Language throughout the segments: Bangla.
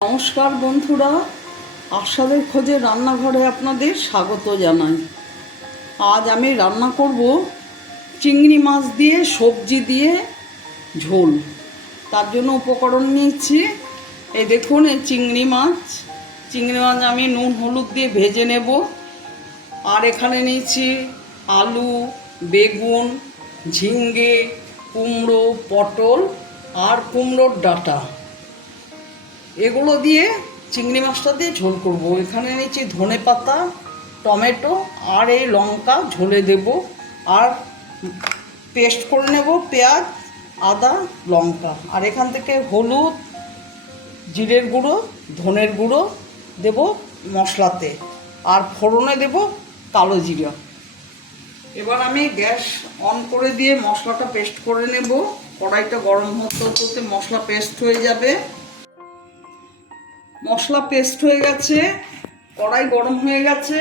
নমস্কার বন্ধুরা, আশাদের খোঁজে রান্নাঘরে আপনাদের স্বাগত জানাই। আজ আমি রান্না করব চিংড়ি মাছ দিয়ে সবজি দিয়ে ঝোল। তার জন্য উপকরণ নিয়েছি, এই দেখুন, এই চিংড়ি মাছ আমি নুন হলুদ দিয়ে ভেজে নেব। আর এখানে নিয়েছি আলু, বেগুন, ঝিঙ্গে, কুমড়ো, পটল আর কুমড়োর ডাঁটা। এগুলো দিয়ে চিংড়ি মাছটা দিয়ে ঝোল করব। এখানে নিয়েছি ধনেপাতা, টমেটো আর এই লঙ্কা ঝোলে দেব। আর পেস্ট করে নেব পেঁয়াজ, আদা, লঙ্কা। আর এখান থেকে হলুদ, জিরের গুঁড়ো, ধনের গুঁড়ো দেব মশলাতে। আর ফোড়নে দেব কালো জিরা। এবার আমি গ্যাস অন করে দিয়ে মশলাটা পেস্ট করে নেব। কড়াইটা গরম হতে হতে মশলা পেস্ট হয়ে যাবে। মশলা পেস্ট হয়ে গেছে, কড়াই গরম হয়ে গেছে,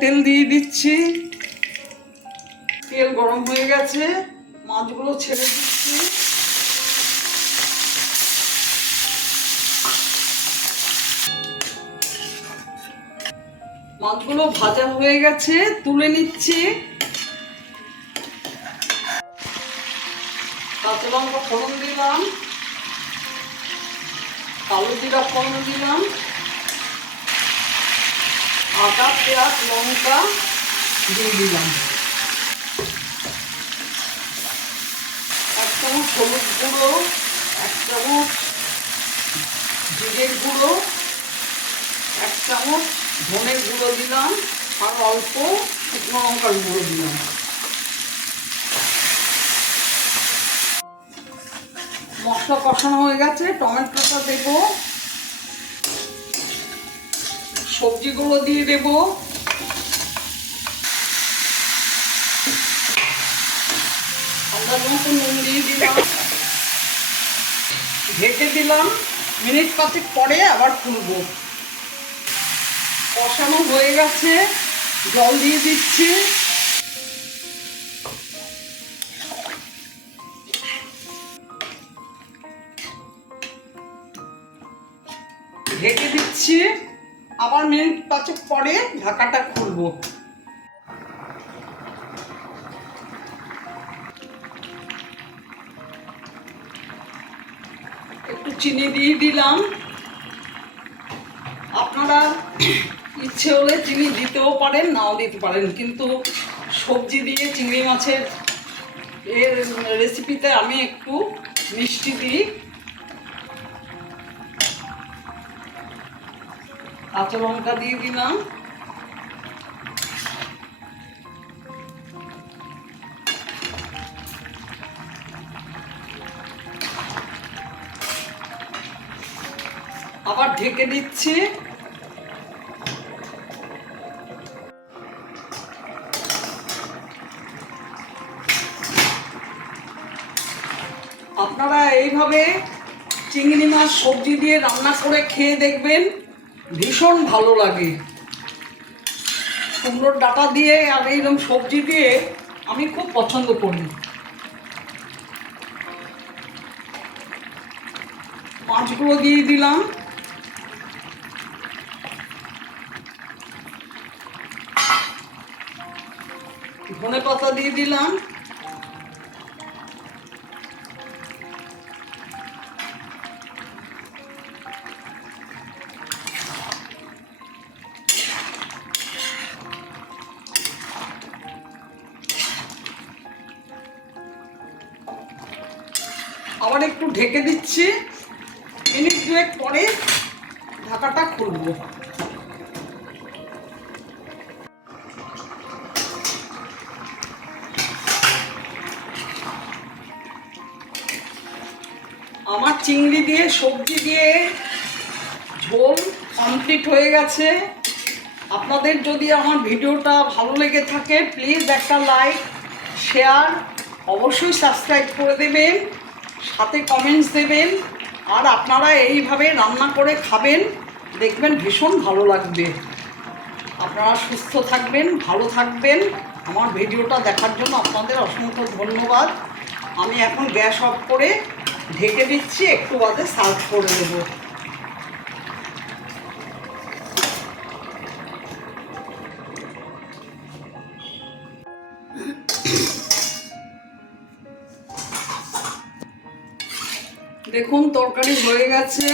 তেল দিয়ে দিচ্ছি। তেল গরম হয়ে গেছে, মাছগুলো ছেড়ে দিচ্ছি। মাছগুলো ভাজা হয়ে গেছে, তুলে নিচ্ছি। কাঁচা লঙ্কা ফোড়ন দিলাম, কালো জিরা ফোড়ন দিলাম, আদা, পেঁয়াজ, লঙ্কা দিয়ে দিলাম। 1 চামচ হলুদ গুঁড়ো, 1 চামচ জিরের গুঁড়ো, 1 চামচ ধনের গুঁড়ো দিলাম। আর অল্প শুকনো লঙ্কার গুঁড়ো দিলাম। মশলা কষানো হয়ে গেছে, টমেটোটা দেব, সবজিগুলো দিয়ে দেব। আন্দাজ মতো নুন দিয়ে দিলাম, ঢেকে দিলাম। মিনিট 5 পরে আবার খুলবো। কষানো হয়ে গেছে, জল দিয়ে দিচ্ছি। ঢেকে দিচ্ছি, আবার মিনিট 5 পরে ঢাকাটা খুলবো। একটু চিনি দিয়ে দিলাম। আপনারা ইচ্ছে হলে চিনি দিতেও পারেন, নাও দিতে পারেন, কিন্তু সবজি দিয়ে চিংড়ি মাছের এর রেসিপিতে আমি একটু মিষ্টি দিই। কাঁচা লঙ্কা দিয়ে দিলাম। আবার ঢেকে দিচ্ছি। আপনারা এইভাবে চিংড়ি মাছ সবজি দিয়ে রান্না করে খেয়ে দেখবেন, ভীষণ ভালো লাগে। কুমড়োর ডাঁটা দিয়ে আর এইরকম সবজি দিয়ে আমি খুব পছন্দ করি। মাছগুলো দিয়ে দিলাম। ধনেপাতা দিয়ে দিলাম। আবার একটু ঢেকে দিচ্ছি। মিনিট 2 পরে ঢাকাটা খুলব। আমার চিংড়ি দিয়ে সবজি দিয়ে ঝোল কমপ্লিট হয়ে গেছে। আপনাদের যদি আমার ভিডিওটা ভালো লেগে থাকে, প্লিজ একটা লাইক, শেয়ার, অবশ্যই সাবস্ক্রাইব করে দেবেন, সাথে কমেন্টস দেবেন। আর আপনারা এইভাবে রান্না করে খাবেন, দেখবেন ভীষণ ভালো লাগবে। আপনারা সুস্থ থাকবেন, ভালো থাকবেন। আমার ভিডিওটা দেখার জন্য আপনাদের অসংখ্য ধন্যবাদ। আমি এখন গ্যাস অফ করে ঢেকে দিচ্ছি, একটু বাদে সার্ভ করে দেবো। দেখুন তরকারি হয়ে গেছে,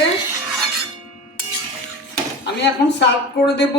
আমি এখন সার্ভ করে দেব।